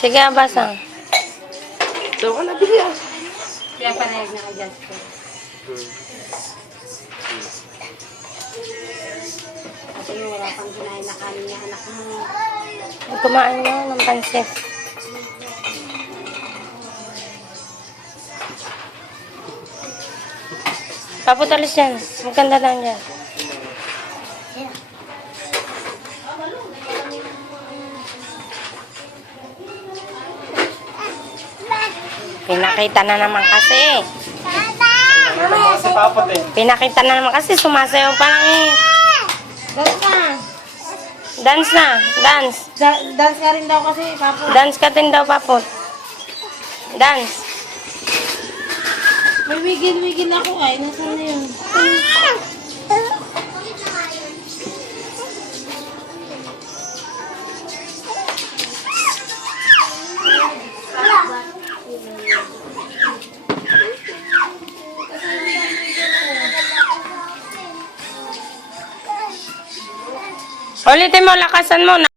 Sige, basa. So, wala bili ah. Kaya parehag na ka-judge ko. Kasi wala pang kinain na kanin niya anak mo. Kumain mo ng pansit. Paputalis yan. Maganda lang yan. Pinakita na naman kasi. Si Papa din. Pinakita na naman kasi. Sumasayaw pa lang eh. Dance na! Dance na. Dance. Dance ka rin daw kasi, Papo. Dance ka din daw, Papot. Dance. May wigil-wigil ako ay. Nasaan na yun? Ulitin mo, lakasan mo.